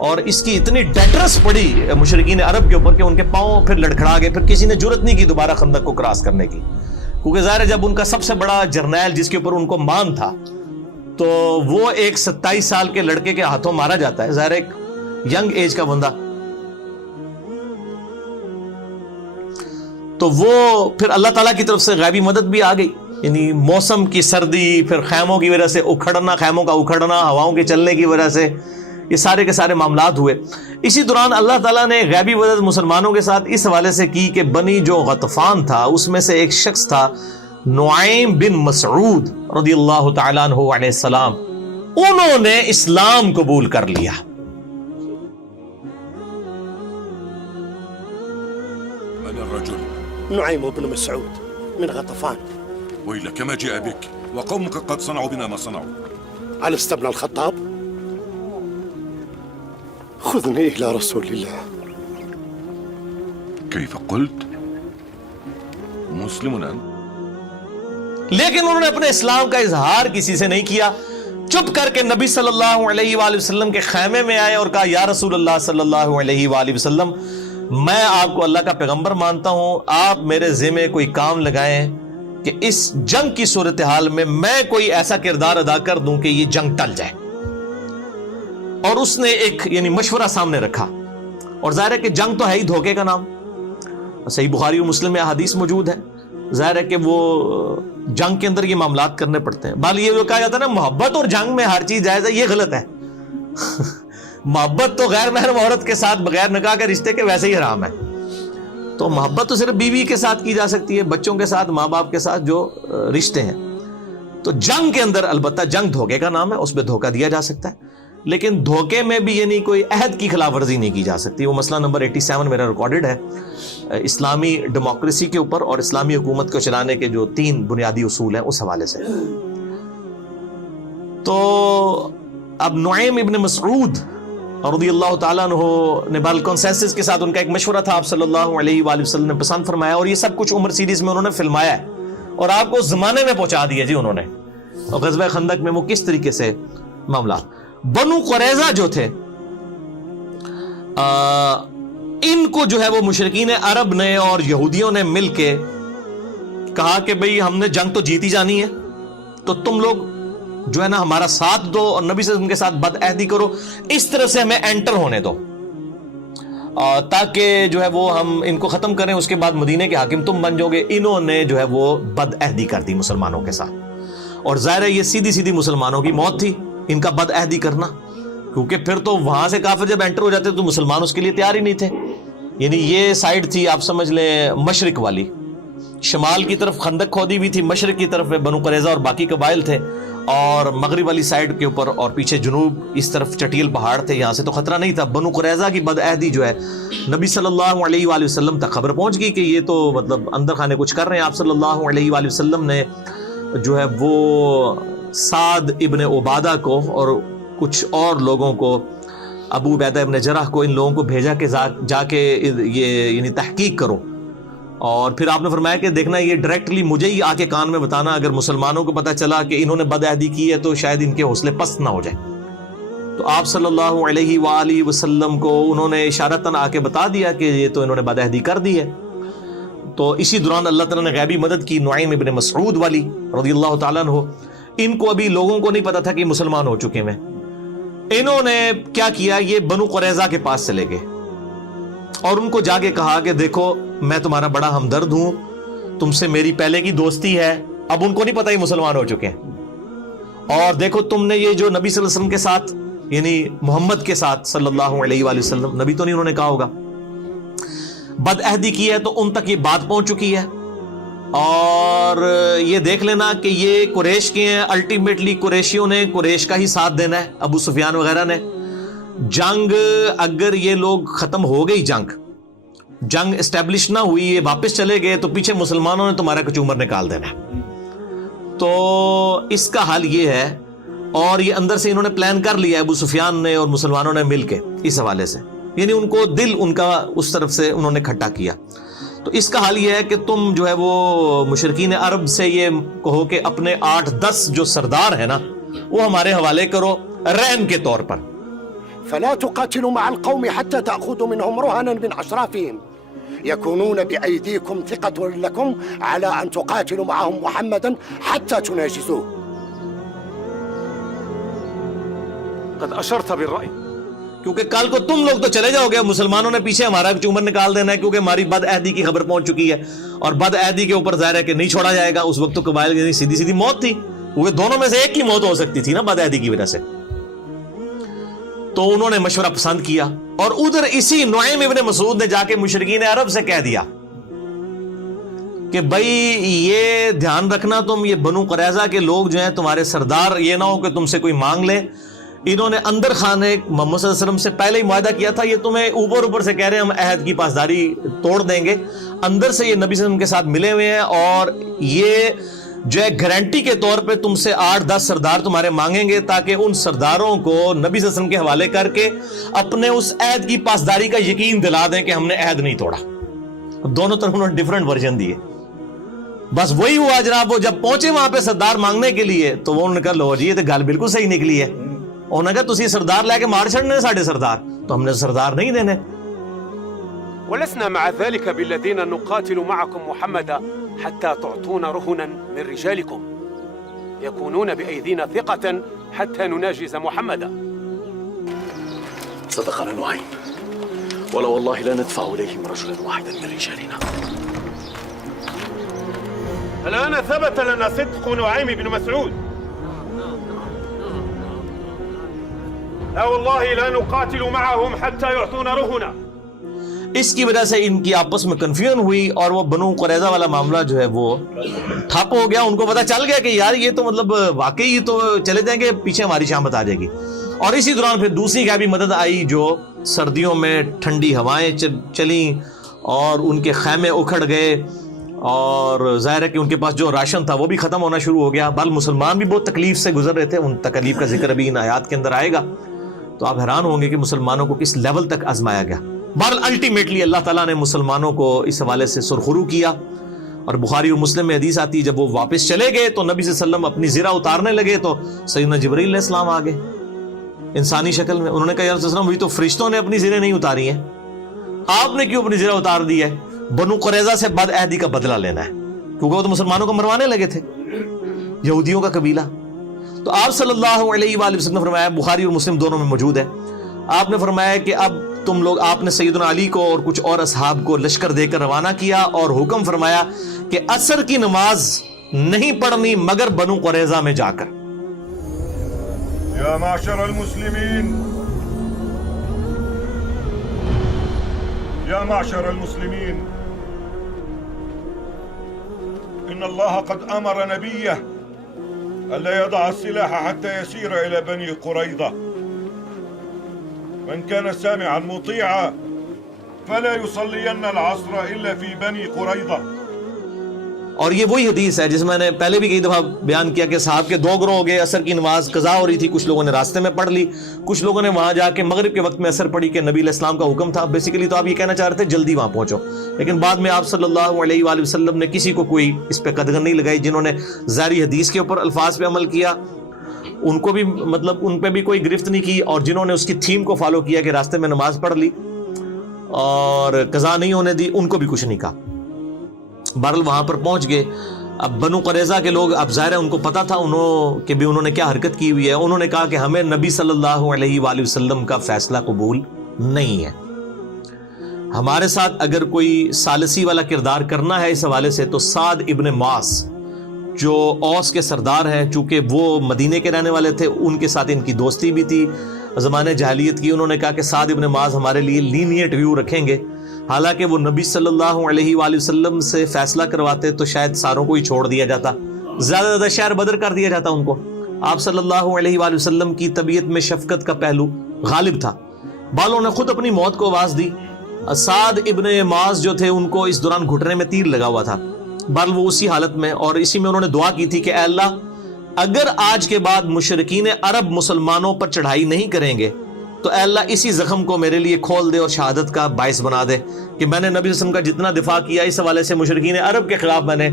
اور اس کی اتنی ڈیٹرس پڑی مشرکین عرب کے اوپر کہ ان کے پاؤں پھر لڑکھڑا گئے. پھر کسی نے جرت نہیں کی دوبارہ خندق کو کراس کرنے کی، کیونکہ ظاہر ہے جب ان کا سب سے بڑا جرنیل جس کے اوپر ان کو مان تھا تو وہ ایک 27 سال کے لڑکے کے ہاتھوں مارا جاتا ہے. ظاہر ایک ینگ ایج کا بندہ. تو وہ پھر اللہ تعالیٰ کی طرف سے غیبی مدد بھی آ گئی. یعنی موسم کی سردی، پھر خیموں کی وجہ سے اکھڑنا، خیموں کا اکھڑنا، ہواؤں کے چلنے کی وجہ سے یہ سارے کے سارے معاملات ہوئے. اسی دوران اللہ تعالیٰ نے غیبی مدد مسلمانوں کے ساتھ اس حوالے سے کی کہ بنی جو غطفان تھا اس میں سے ایک شخص تھا نعیم بن مسعود رضی اللہ تعالیٰ عنہ علیہ السلام، انہوں نے اسلام قبول کر لیا. من الرجل؟ نعيم بن مسعود من غطفان. ويلك ما جاء بك وقومك قد صنعوا بنا ما صنعوا. ألست ابن الخطاب؟ خذني إلى رسول الله. كيف قلت؟ مسلم أنت؟ لیکن انہوں نے اپنے اسلام کا اظہار کسی سے نہیں کیا. چپ کر کے نبی صلی اللہ علیہ وآلہ وسلم کے خیمے میں آئے اور کہا یا رسول اللہ صلی اللہ علیہ وآلہ وسلم، میں آپ کو اللہ کا پیغمبر مانتا ہوں، آپ میرے ذمہ کوئی کام لگائیں کہ اس جنگ کی صورتحال میں کوئی ایسا کردار ادا کر دوں کہ یہ جنگ ٹل جائے. اور اس نے ایک یعنی مشورہ سامنے رکھا. اور ظاہر ہے کہ جنگ تو ہے ہی دھوکے کا نام. صحیح بخاری و مسلم میں احادیث موجود ہے. ظاہر ہے کہ وہ جنگ کے اندر یہ معاملات کرنے پڑتے ہیں. بال یہ جو کہا جاتا ہے نا محبت اور جنگ میں ہر چیز جائز ہے، یہ غلط ہے. محبت تو غیر محرم عورت کے ساتھ بغیر نکاح کے رشتے کے ویسے ہی حرام ہے. تو محبت تو صرف بیوی کے ساتھ کی جا سکتی ہے، بچوں کے ساتھ، ماں باپ کے ساتھ جو رشتے ہیں. تو جنگ کے اندر البتہ جنگ دھوکے کا نام ہے، اس پہ دھوکہ دیا جا سکتا ہے، لیکن دھوکے میں بھی یعنی کوئی عہد کی خلاف ورزی نہیں کی جا سکتی. وہ مسئلہ نمبر 87 میرا ریکارڈڈ ہے اسلامی ڈیموکریسی کے اوپر اور اسلامی حکومت کو چلانے کے جو 3 بنیادی اصول ہیں اس حوالے سے. تو اب نعیم ابن مسعود رضی اللہ تعالیٰ عنہ نے بال کنسنسس کے ساتھ، ان کا ایک مشورہ تھا، آپ صلی اللہ علیہ وآلہ وسلم نے پسند فرمایا، اور یہ سب کچھ عمر سیریز میں انہوں نے فلمایا ہے اور آپ کو اس زمانے میں پہنچا دیا جی انہوں نے. اور غزوہ خندق میں وہ کس طریقے سے معاملات. بنو قریظہ جو تھے ان کو جو ہے وہ مشرکین عرب نے اور یہودیوں نے مل کے کہا کہ بھئی ہم نے جنگ تو جیتی جانی ہے، تو تم لوگ جو ہے نا ہمارا ساتھ دو اور نبی صلی اللہ علیہ وسلم کے ساتھ بد عہدی کرو، اس طرح سے ہمیں انٹر ہونے دو تاکہ جو ہے وہ ہم ان کو ختم کریں، اس کے بعد مدینے کے حاکم تم بن جاؤ گے. انہوں نے جو ہے وہ بد عہدی کر دی مسلمانوں کے ساتھ. اور ظاہر ہے یہ سیدھی سیدھی مسلمانوں کی موت تھی ان کا بد عہدی کرنا، کیونکہ پھر تو وہاں سے کافر جب انٹر ہو جاتے تو مسلمان اس کے لیے تیار ہی نہیں تھے. یعنی یہ سائیڈ تھی آپ سمجھ لیں مشرق والی، شمال کی طرف خندق کھودی بھی تھی، مشرق کی طرف بنو قریظہ اور باقی قبائل تھے، اور مغرب والی سائیڈ کے اوپر اور پیچھے جنوب اس طرف چٹیل پہاڑ تھے، یہاں سے تو خطرہ نہیں تھا. بنو قریظہ کی بد عہدی جو ہے نبی صلی اللہ علیہ وآلہ وسلم تک خبر پہنچ گئی کہ یہ تو مطلب اندر خانے کچھ کر رہے ہیں. آپ صلی اللہ علیہ وآلہ وسلم نے جو ہے وہ سعد ابن عبادہ کو اور کچھ اور لوگوں کو، ابو عبیدہ ابن جرح کو، ان لوگوں کو بھیجا کہ جا کے یہ یعنی تحقیق کرو. اور پھر آپ نے فرمایا کہ دیکھنا یہ ڈائریکٹلی مجھے ہی آ کے کان میں بتانا، اگر مسلمانوں کو پتہ چلا کہ انہوں نے بد عہدی کی ہے تو شاید ان کے حوصلے پست نہ ہو جائے. تو آپ صلی اللہ علیہ وآلہ وسلم کو انہوں نے اشارتاً آ کے بتا دیا کہ یہ تو انہوں نے بد عہدی کر دی ہے. تو اسی دوران اللہ تعالیٰ نے غیبی مدد کی نعیم ابن مسعود والی رضی اللہ تعالیٰ عنہ. ان کو ابھی لوگوں کو نہیں پتا تھا کہ مسلمان ہو چکے ہیں. انہوں نے کیا کیا، یہ بنو قریظہ کے پاس چلے گئے اور ان کو جا کے کہا کہ دیکھو میں تمہارا بڑا ہمدرد ہوں، تم سے میری پہلے کی دوستی ہے. اب ان کو نہیں پتا یہ مسلمان ہو چکے ہیں، اور دیکھو تم نے یہ جو نبی صلی اللہ علیہ وسلم کے ساتھ یعنی محمد کے ساتھ صلی اللہ علیہ وآلہ وسلم، نبی تو نہیں انہوں نے کہا ہوگا، بد عہدی کی ہے، تو ان تک یہ بات پہنچ چکی ہے. اور یہ دیکھ لینا کہ یہ قریش کے ہیں، الٹیمیٹلی قریشیوں نے قریش کا ہی ساتھ دینا ہے، ابو سفیان وغیرہ نے. جنگ اگر یہ لوگ ختم ہو گئی، جنگ اسٹیبلش نہ ہوئی، یہ واپس چلے گئے، تو پیچھے مسلمانوں نے تمہارا کچومر نکال دینا ہے. تو اس کا حل یہ ہے، اور یہ اندر سے انہوں نے پلان کر لیا ابو سفیان نے اور مسلمانوں نے مل کے اس حوالے سے، یعنی ان کو دل ان کا اس طرف سے انہوں نے کھٹا کیا. تو اس کا حل یہ ہے کہ تم جو ہے وہ مشرکین عرب سے یہ کہو کہ اپنے 8-10 جو سردار ہیں نا وہ ہمارے حوالے کرو رہن کے طور پر. فلا تقاتلوا مع القوم حتى تأخذوا منهم رهنا من أشرافهم يكونون بأيديكم ثقة لكم على أن تقاتلوا معهم محمدا حتى تناجزوه. قد أشرت بالرأي. کیونکہ کل کو تم لوگ تو چلے جاؤ گے, مسلمانوں نے پیچھے ہمارا چومر نکال دینا ہے, کیونکہ ہماری بد عہدی کی خبر پہنچ چکی ہے, اور بد عہدی کے اوپر ظاہر ہے کہ نہیں چھوڑا جائے گا. اس وقت تو قبائل کی سیدھی سیدھی موت تھی, کیونکہ دونوں میں سے ایک کی موت ہو سکتی تھی نا بد عہدی کی وجہ سے. تو انہوں نے مشورہ پسند کیا, اور ادھر اسی نعیم ابن مسعود نے جا کے مشرکین عرب سے کہہ دیا کہ بھائی یہ دھیان رکھنا, تم یہ بنو قریظہ کے لوگ جو ہیں تمہارے سردار, یہ نہ ہو کہ تم سے کوئی مانگ لے. انہوں نے اندر خانے محمد صلی اللہ علیہ وسلم سے پہلے ہی معاہدہ کیا تھا, یہ تمہیں اوپر سے کہہ رہے ہیں ہم عہد کی پاسداری توڑ دیں گے. اندر سے یہ نبی صلی اللہ علیہ وسلم کے ساتھ ملے ہوئے ہیں, اور یہ جو ہے گارنٹی کے طور پہ تم سے 8-10 سردار تمہارے مانگیں گے, تاکہ ان سرداروں کو نبی صلی اللہ علیہ وسلم کے حوالے کر کے اپنے اس عہد کی پاسداری کا یقین دلا دیں کہ ہم نے عہد نہیں توڑا. دونوں طرف انہوں نے ڈیفرنٹ ورژن دیے. بس وہی ہوا جناب, وہ جب پہنچے وہاں پہ سردار مانگنے کے لیے تو وہ انہوں نے کہا لو جی یہ تو گل بالکل صحیح نکلی ہے. انہوں نے کہا تسی سردار لے کے مار چھڑنے ساڑھے سردار, تو ہم نے سردار نہیں دینے. ولسنا مع ذلك بالذين نقاتل معكم محمدا حتى تعطون رهنا من رجالكم يكونون بأيدينا ثقة حتى نناجز محمدا. صدقنا نعيم ولا والله لا ندفع إليهم رجلا واحدا من رجالنا. الآن ثبت لنا صدق نعيم بن مسعود. لا والله لا نقاتل معهم حتى يعطون رهنا. اس کی وجہ سے ان کی آپس میں کنفیوژن ہوئی, اور وہ بنو قریظہ والا معاملہ جو ہے وہ ٹھپ ہو گیا. ان کو پتہ چل گیا کہ یار یہ تو مطلب واقعی تو چلے جائیں گے, پیچھے ہماری شامت آ جائے گی. اور اسی دوران پھر دوسری غیبی مدد آئی, جو سردیوں میں ٹھنڈی ہوائیں چلیں اور ان کے خیمے اکھڑ گئے, اور ظاہر ہے کہ ان کے پاس جو راشن تھا وہ بھی ختم ہونا شروع ہو گیا. بل مسلمان بھی بہت تکلیف سے گزر رہے تھے, ان تکلیف کا ذکر ابھی ان آیات کے اندر آئے گا. تو آپ حیران ہوں گے کہ مسلمانوں کو کس لیول تک آزمایا گیا. بہرحال الٹیمیٹلی اللہ تعالیٰ نے مسلمانوں کو اس حوالے سے سرخرو کیا. اور بخاری اور مسلم میں حدیث آتی ہے, جب وہ واپس چلے گئے تو نبی صلی اللہ علیہ وسلم اپنی زرہ اتارنے لگے تو سیدنا جبرائیل علیہ السلام آ گئے انسانی شکل میں. انہوں نے کہا یا رسول اللہ وہی تو فرشتوں نے اپنی زرہیں نہیں اتاری ہیں, آپ نے کیوں اپنی زرہ اتار دی ہے؟ بنو قریظہ سے بد عہدی کا بدلہ لینا ہے, کیونکہ وہ تو مسلمانوں کو مروانے لگے تھے, یہودیوں کا قبیلہ. تو آپ صلی اللہ علیہ وآلہ وسلم نے فرمایا, بخاری اور مسلم دونوں میں موجود ہے, آپ نے فرمایا کہ اب تم لوگ, آپ نے سیدنا علی کو اور کچھ اور اصحاب کو لشکر دے کر روانہ کیا, اور حکم فرمایا کہ عصر کی نماز نہیں پڑھنی مگر بنو قریظہ میں جا کر. يا معشر المسلمين يا معشر المسلمين إن الله قد أمر نبيه ألا يضع السلاح حتى يسير إلى بني قريظة. من كان سامعا مطيعا فلا يصلين العصر إلا في بني قريظة. اور یہ وہی حدیث ہے جس میں نے پہلے بھی کئی دفعہ بیان کیا کہ صحاب کے 2 گروہ ہو گئے, عصر کی نماز قضا ہو رہی تھی, کچھ لوگوں نے راستے میں پڑھ لی, کچھ لوگوں نے وہاں جا کے مغرب کے وقت میں عصر پڑھی کہ نبی علیہ السلام کا حکم تھا. بیسیکلی تو آپ یہ کہنا چاہ رہے تھے جلدی وہاں پہنچو, لیکن بعد میں آپ صلی اللہ علیہ وآلہ وسلم نے کسی کو کوئی اس پہ قدغن نہیں لگائی. جنہوں نے ظاہری حدیث کے اوپر الفاظ پہ عمل کیا ان کو بھی مطلب ان پہ بھی کوئی گرفت نہیں کی, اور جنہوں نے اس کی تھیم کو فالو کیا کہ راستے میں نماز پڑھ لی اور قضا نہیں ہونے دی, ان کو بھی کچھ نہیں کہا. بہرحال وہاں پر پہنچ گئے. اب بنو قریظہ کے لوگ, اب ظاہر ہے ان کو پتا تھا انہوں نے کیا حرکت کی ہوئی ہے. انہوں نے کہا کہ ہمیں نبی صلی اللہ علیہ وآلہ وسلم کا فیصلہ قبول نہیں ہے, ہمارے ساتھ اگر کوئی ثالثی والا کردار کرنا ہے اس حوالے سے تو سعد ابن معاذ جو اوس کے سردار ہیں, چونکہ وہ مدینے کے رہنے والے تھے, ان کے ساتھ ان کی دوستی بھی تھی زمانے جاہلیت کی. انہوں نے کہا کہ سعد ابن معاذ ہمارے لیے لینیٹ ویو رکھیں گے, حالانکہ وہ نبی صلی اللہ علیہ وآلہ وسلم سے فیصلہ کرواتے تو شاید ساروں کو ہی چھوڑ دیا جاتا, زیادہ زیادہ شہر بدر کر دیا جاتا ان کو. آپ صلی اللہ علیہ وآلہ وسلم کی طبیعت میں شفقت کا پہلو غالب تھا. بالوں نے خود اپنی موت کو آواز دی. سعد ابن معاذ جو تھے ان کو اس دوران گھٹنے میں تیر لگا ہوا تھا, بہرحال وہ اسی حالت میں, اور اسی میں انہوں نے دعا کی تھی کہ اے اللہ اگر آج کے بعد مشرکین عرب مسلمانوں پر چڑھائی نہیں کریں گے تو اے اللہ اسی زخم کو میرے لیے کھول دے اور شہادت کا باعث بنا دے کہ میں نے نبی صلی اللہ علیہ وسلم کا جتنا دفاع کیا اس حوالے سے مشرکین عرب کے خلاف میں نے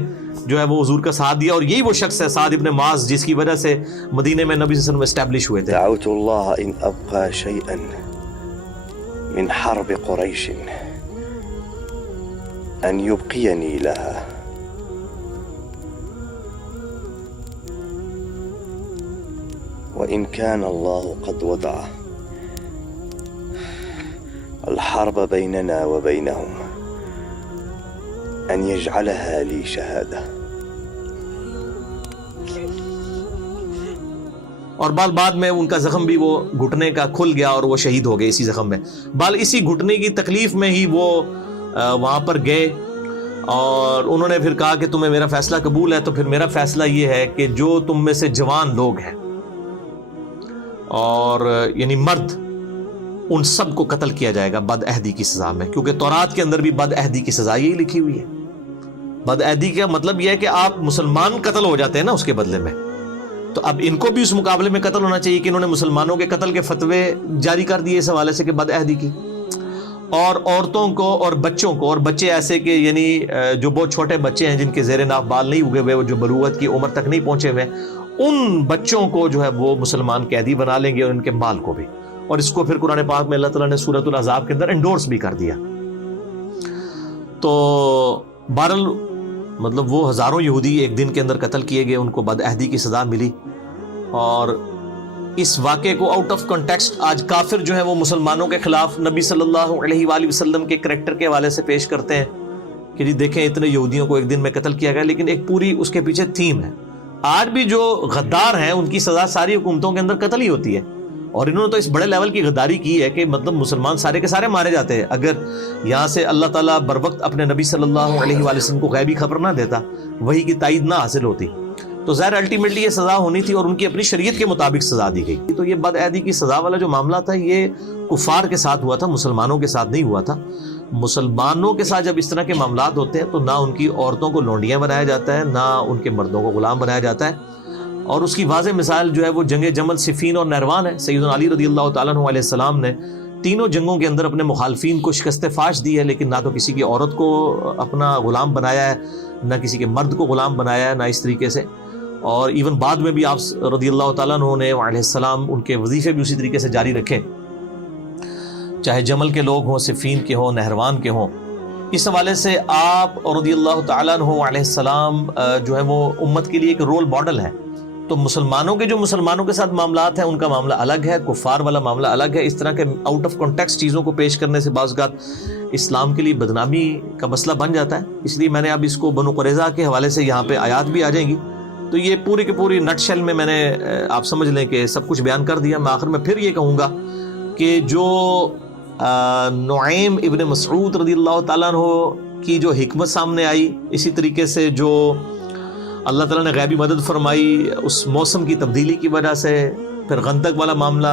جو ہے وہ حضور کا ساتھ دیا. اور یہی وہ شخص ہے سعد ابن معاذ جس کی وجہ سے مدینے میں نبی صلی اللہ علیہ وسلم اسٹیبلش ہوئے تھے. دعوت اللہ ان ابقى شيئا من حرب قریش ان يبقيني لها وإن كان الله قد وضعه الحرب بيننا وبينهم أن يجعلها لي شهادة. اور بعد میں ان کا زخم بھی وہ گھٹنے کا کھل گیا اور وہ شہید ہو گئے اسی زخم میں. اسی گھٹنے کی تکلیف میں ہی وہ وہاں پر گئے اور انہوں نے پھر کہا کہ تمہیں میرا فیصلہ قبول ہے، تو پھر میرا فیصلہ یہ ہے کہ جو تم میں سے جوان لوگ ہیں اور یعنی مرد، ان سب کو قتل کیا جائے گا بد عہدی کی سزا میں، کیونکہ تورات کے اندر بھی بد عہدی کی سزا یہی لکھی ہوئی ہے. بد عہدی کا مطلب یہ ہے کہ آپ مسلمان قتل ہو جاتے ہیں نا اس کے بدلے میں، تو اب ان کو بھی اس مقابلے میں قتل ہونا چاہیے کہ انہوں نے مسلمانوں کے قتل کے فتوے جاری کر دیے اس حوالے سے کہ بد عہدی کی. اور عورتوں کو اور بچوں کو، اور بچے ایسے کہ یعنی جو بہت چھوٹے بچے ہیں جن کے زیر ناف بال نہیں اگے ہوئے، جو بلوغت کی عمر تک نہیں پہنچے ہوئے، ان بچوں کو جو ہے وہ مسلمان قیدی بنا لیں گے اور ان کے مال کو بھی. اور اس کو پھر قرآن پاک میں اللہ تعالیٰ نے سورۃ الاحزاب کے اندر انڈورس بھی کر دیا. تو بہرحال مطلب وہ ہزاروں یہودی ایک دن کے اندر قتل کیے گئے، ان کو بد عہدی کی سزا ملی. اور اس واقعے کو آؤٹ آف کنٹیکسٹ آج کافر جو ہیں وہ مسلمانوں کے خلاف نبی صلی اللہ علیہ وآلہ وسلم کے کریکٹر کے حوالے سے پیش کرتے ہیں کہ جی دیکھیں اتنے یہودیوں کو ایک دن میں قتل کیا گیا، لیکن ایک پوری اس کے پیچھے تھیم ہے. آج بھی جو غدار ہیں ان کی سزا ساری حکومتوں کے اندر قتل ہی ہوتی ہے، اور انہوں نے تو اس بڑے لیول کی غداری کی ہے کہ مطلب مسلمان سارے کے سارے مارے جاتے ہیں. اگر یہاں سے اللہ تعالیٰ بر وقت اپنے نبی صلی اللہ علیہ وآلہ وسلم کو غیبی خبر نہ دیتا، وحی کی تائید نہ حاصل ہوتی، تو ظاہر الٹیمیٹلی یہ سزا ہونی تھی اور ان کی اپنی شریعت کے مطابق سزا دی گئی. تو یہ بد عہدی کی سزا والا جو معاملہ تھا یہ کفار کے ساتھ ہوا تھا، مسلمانوں کے ساتھ نہیں ہوا تھا. مسلمانوں کے ساتھ جب اس طرح کے معاملات ہوتے ہیں تو نہ ان کی عورتوں کو لونڈیاں بنایا جاتا ہے، نہ ان کے مردوں کو غلام بنایا جاتا ہے. اور اس کی واضح مثال جو ہے وہ جنگ جمل، صفین اور نہروان ہے. سیدنا علی رضی اللہ تعالیٰ عنہ علیہ السلام نے تینوں جنگوں کے اندر اپنے مخالفین کو شکست فاش دی ہے، لیکن نہ تو کسی کی عورت کو اپنا غلام بنایا ہے، نہ کسی کے مرد کو غلام بنایا ہے، نہ اس طریقے سے. اور ایون بعد میں بھی آپ رضی اللہ تعالیٰ عنہ نے علیہ السلام ان کے وظیفے بھی اسی طریقے سے جاری رکھے، چاہے جمل کے لوگ ہوں، صفین کے ہوں، نہروان کے ہوں. اس حوالے سے آپ رضی اللہ تعالیٰ عنہ علیہ السلام جو ہے وہ امت کے لیے ایک رول ماڈل ہے. تو مسلمانوں کے جو مسلمانوں کے ساتھ معاملات ہیں ان کا معاملہ الگ ہے، کفار والا معاملہ الگ ہے. اس طرح کے آؤٹ آف کانٹیکسٹ چیزوں کو پیش کرنے سے بعض اوقات اسلام کے لیے بدنامی کا مسئلہ بن جاتا ہے. اس لیے میں نے اب اس کو بنو قریظہ کے حوالے سے یہاں پہ آیات بھی آ جائیں گی، تو یہ پوری کی پوری نٹ شیل میں نے آپ سمجھ لیں کہ سب کچھ بیان کر دیا. میں آخر میں پھر یہ کہوں گا کہ جو نعیم ابن مسعود رضی اللہ تعالیٰ عنہ کی جو حکمت سامنے آئی، اسی طریقے سے جو اللہ تعالیٰ نے غیبی مدد فرمائی اس موسم کی تبدیلی کی وجہ سے، پھر خندق والا معاملہ،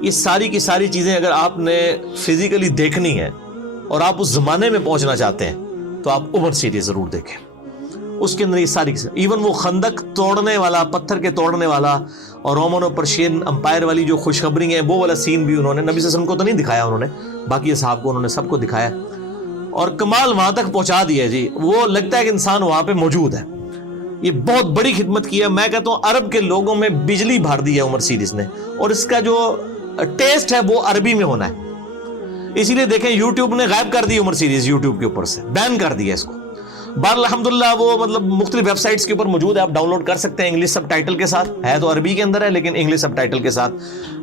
یہ ساری کی ساری چیزیں اگر آپ نے فزیکلی دیکھنی ہے اور آپ اس زمانے میں پہنچنا چاہتے ہیں تو آپ عمر سیریز ضرور دیکھیں. اس کے اندر یہ ساری ایون وہ خندق توڑنے والا، پتھر کے توڑنے والا اور رومن اور پرشین امپائر والی جو خوشخبری ہیں وہ والا سین بھی انہوں نے نبی صلی اللہ علیہ وسلم کو تو نہیں دکھایا، انہوں نے باقی اصحاب کو انہوں نے سب کو دکھایا اور کمال وہاں تک پہنچا دیا. جی وہ لگتا ہے کہ انسان وہاں پہ موجود ہے. یہ بہت بڑی خدمت کی ہے. میں کہتا ہوں عرب کے لوگوں میں بجلی بھر دی ہے عمر سیریز نے، اور اس کا جو ٹیسٹ ہے وہ عربی میں ہونا ہے. اسی لیے دیکھیں یوٹیوب نے غائب کر دی عمر سیریز، یوٹیوب کے اوپر سے بین کر دیا اس کو. بہر الحمدللہ وہ مطلب مختلف ویب سائٹس کے اوپر موجود ہے، آپ ڈاؤن لوڈ کر سکتے ہیں انگلش سب ٹائٹل کے ساتھ. ہے تو عربی کے اندر ہے لیکن انگلش سب ٹائٹل کے ساتھ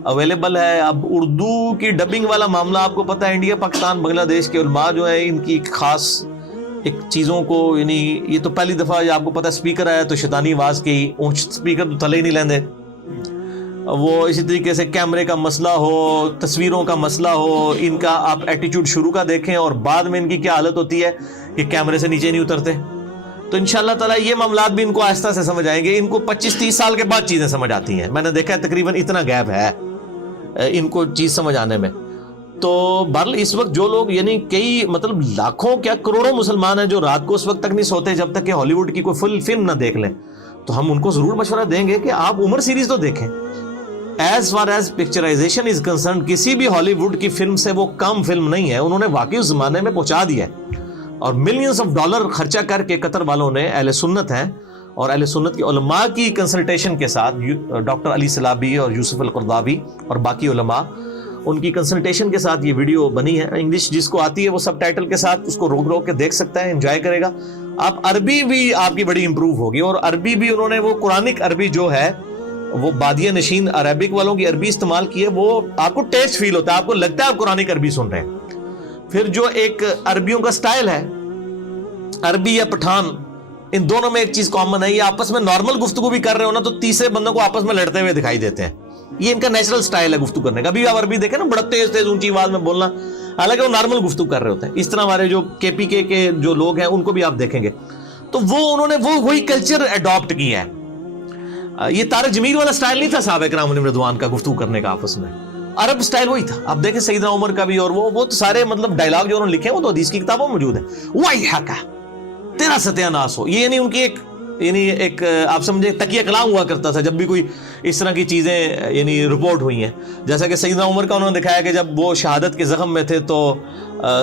اویلیبل ہے. اب اردو کی ڈبنگ والا معاملہ آپ کو پتہ ہے، انڈیا پاکستان بنگلہ دیش کے علماء جو ہیں ان کی ایک خاص ایک چیزوں کو، یعنی یہ تو پہلی دفعہ آپ کو پتہ اسپیکر آیا تو شیطانی آواز کی اونچ اسپیکر تو تھلے ہی نہیں لیندے. وہ اسی طریقے سے کیمرے کا مسئلہ ہو، تصویروں کا مسئلہ ہو، ان کا آپ ایٹیچیوڈ شروع کا دیکھیں اور بعد میں ان کی کیا حالت ہوتی ہے کہ کیمرے سے نیچے نہیں اترتے. تو انشاءاللہ تعالیٰ یہ معاملات بھی ان کو آہستہ سے سمجھ آئیں گے. ان کو 25-30 سال کے بعد چیزیں سمجھ آتی ہیں. میں نے دیکھا ہے تقریباً اتنا گیپ ہے ان کو چیز سمجھ آنے میں. تو بہرحال اس وقت جو لوگ یعنی کئی مطلب لاکھوں کیا کروڑوں مسلمان ہیں جو رات کو اس وقت تک نہیں سوتے جب تک کہ ہالی ووڈ کی کوئی فل فلم نہ دیکھ لیں، تو ہم ان کو ضرور مشورہ دیں گے کہ آپ عمر سیریز تو دیکھیں. As far as picturisation is concerned کسی بھی ہالی ووڈ کی فلم سے وہ کم فلم نہیں ہے. انہوں نے واقعی اس زمانے میں پہنچا دیا ہے اور ملینز آف ڈالر خرچہ کر کے قطر والوں نے اہل سنت ہیں اور اہل سنت کے علماء کی کنسلٹیشن کے ساتھ ڈاکٹر علی سلابی اور یوسف القرضاوی اور باقی علماء ان کی کنسلٹیشن کے ساتھ یہ ویڈیو بنی ہے. انگلش جس کو آتی ہے وہ سب ٹائٹل کے ساتھ اس کو روک کے دیکھ سکتا ہے، انجوائے کرے گا. آپ عربی بھی آپ کی بڑی امپروو ہوگی، اور عربی بھی انہوں نے وہ قرآنک عربی جو ہے وہ بادیہ نشین عربک والوں کی عربی استعمال کی ہے، وہ آپ کو ٹیسٹ فیل ہوتا ہے، آپ کو لگتا ہے آپ قرآنک عربی سن رہے ہیں. پھر جو ایک عربیوں کا سٹائل ہے، عربی یا پٹھان، ان دونوں میں ایک چیز کامن ہے، یہ آپس میں نارمل گفتگو بھی کر رہے ہو نا تو تیسرے بندوں کو آپس میں لڑتے ہوئے دکھائی دیتے ہیں. یہ ان کا نیچرل سٹائل ہے گفتگو کرنے کا. ابھی آپ عربی دیکھیں نا، بڑا تیز تیز اونچی آواز میں بولنا، حالانکہ وہ نارمل گفتگو کر رہے ہوتے ہیں. اس طرح ہمارے جو کے پی کے جو لوگ ہیں ان کو بھی آپ دیکھیں گے تو انہوں نے وہی کلچر اڈاپٹ کیا ہے. یہ طارق جمیل والا سٹائل نہیں تھا صحابہ کرام علیہم رضوان کا گفتگو کرنے کا آپس میں، عرب سٹائل وہی تھا. آپ دیکھیں سیدنا عمر کا بھی، اور وہ تو سارے مطلب ڈائلاگ جو انہوں نے لکھے ہیں وہ تو حدیث کی کتابوں میں موجود ہے. وَيْحَكَ تیرا ستیہ ناس ہو. یہ یعنی ان کی ایک آپ سمجھے تکیہ کلام ہوا کرتا تھا جب بھی کوئی اس طرح کی چیزیں یعنی رپورٹ ہوئی ہیں. جیسا کہ سیدنا عمر کا انہوں نے دکھایا کہ جب وہ شہادت کے زخم میں تھے تو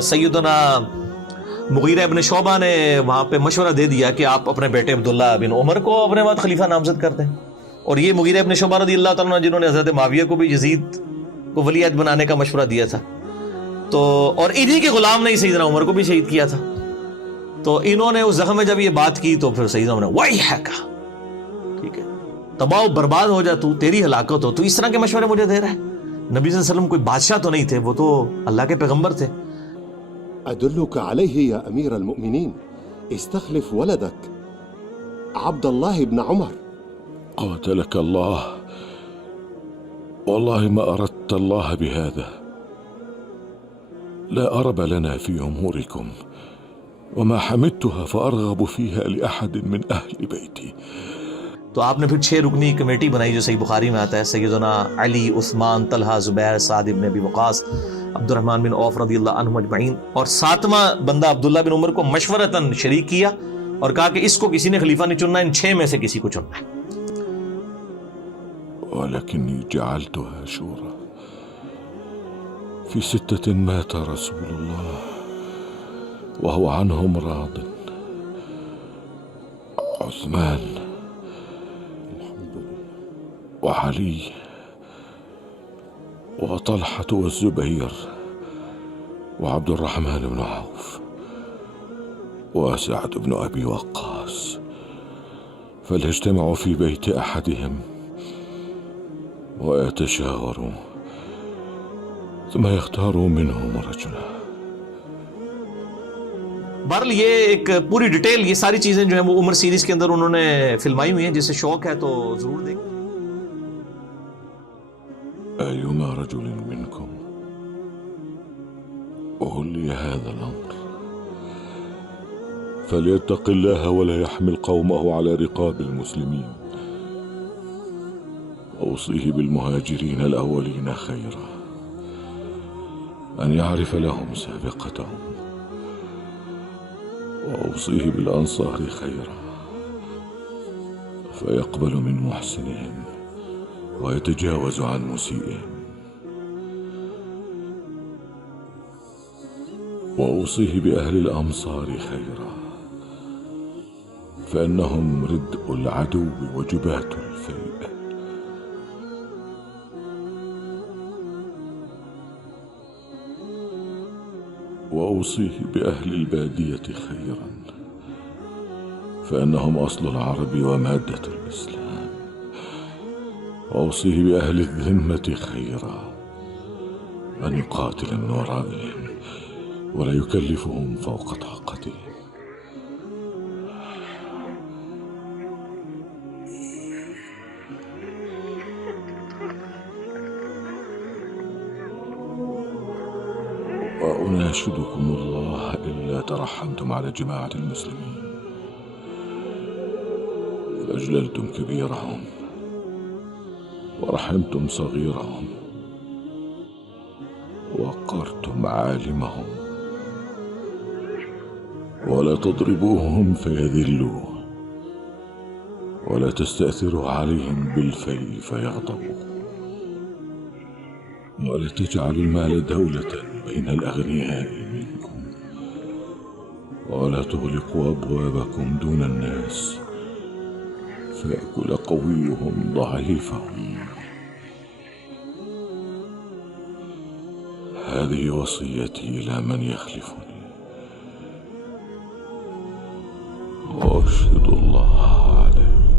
سیدنا مغیرہ ابن شعبہ نے وہاں پہ مشورہ دے دیا کہ آپ اپنے بیٹے عبداللہ بن عمر کو اپنے بعد خلیفہ نامزد کر دیں. اور یہ مغیرہ ابن شعبہ رضی اللہ تعالیٰ عنہ جنہوں نے حضرت معاویہ کو بھی یزید کو ولی عہد بنانے کا مشورہ دیا تھا، تو اور انہی کے غلام نے سیدنا عمر کو بھی شہید کیا تھا. تو انہوں نے اس زخم میں جب یہ بات کی تو پھر سیدنا عمر نے وَيْحَكَ، ٹھیک ہے تباہ و برباد ہو جا تو، تیری ہلاکت ہو، تو اس طرح کے مشورے مجھے دے رہا ہے. نبی صلی اللہ علیہ وسلم کوئی بادشاہ تو نہیں تھے، وہ تو اللہ کے پیغمبر تھے. أدلك عليه يا أمير المؤمنين، استخلف ولدك عبد الله بن عمر. قاتلك الله، والله ما أردت الله بهذا. لا أرب لنا في أموركم، وما حمدتها فأرغب فيها لأحد من أهل بيتي. تو آپ نے پھر 6 رکنی کمیٹی بنائی جو صحیح بخاری میں آتا ہے، سیدنا علی، عثمان، طلحہ، زبیر، سعد بن ابی وقاص، عبد الرحمن بن عوف رضی اللہ عنہم اجمعین، اور 7واں بندہ عبداللہ بن عمر کو مشورتاً شریک کیا اور کہا کہ اس کو کسی نے خلیفہ نہیں چننا، ان 6 میں سے کسی کو چننا ہے. ولكني جعلتها شورى. في 6 مات رسول الله وهو عنهم راض، عثمان وعلي وطلحة والزبير وعبد الرحمن بن عوف وسعد بن أبي وقاص، فليجتمعوا في بيت أحدهم ويتشاوروا ثم يختاروا منهم رجلا. بہرحال یہ ایک پوری ڈیٹیل، یہ ساری چیزیں جو ہیں وہ عمر سیریز کے اندر انہوں نے فلمائی ہوئی ہیں، جسے شوق ہے تو ضرور دیکھیں. أيما رجل منكم ولي هذا الأمر فليتق الله ولا يحمل قومه على رقاب المسلمين، أوصيه بالمهاجرين الأولين خيرا أن يعرف لهم سابقتهم، وأوصيه بالأنصار خيرا فيقبل من محسنهم ويتجاوز عن مسيئهم، وأوصيه بأهل الأمصار خيرا فإنهم ردء العدو وجبات الفيء، وأوصيه بأهل البادية خيرا فإنهم أصل العرب ومادة الإسلام، وأوصيه بأهل الذمة خيرا أن يقاتل من ورائهم ولا يكلفهم فوق طاقتهم. وأناشدكم الله إلا ترحمتم على جماعة المسلمين فأجللتم كبيرهم ورحمتم صغيرهم ووقرتم عالمهم، ولا تضربوهم فيذلوا ولا تستأثروا عليهم بالفيء فيغضبوا، ولا تجعلوا المال دولة بين الأغنياء منكم، ولا تغلقوا أبوابكم دون الناس فيأكل قويهم ضعيفهم. هذه وصيتي إلى من يخلفني، وأشهد الله عليه.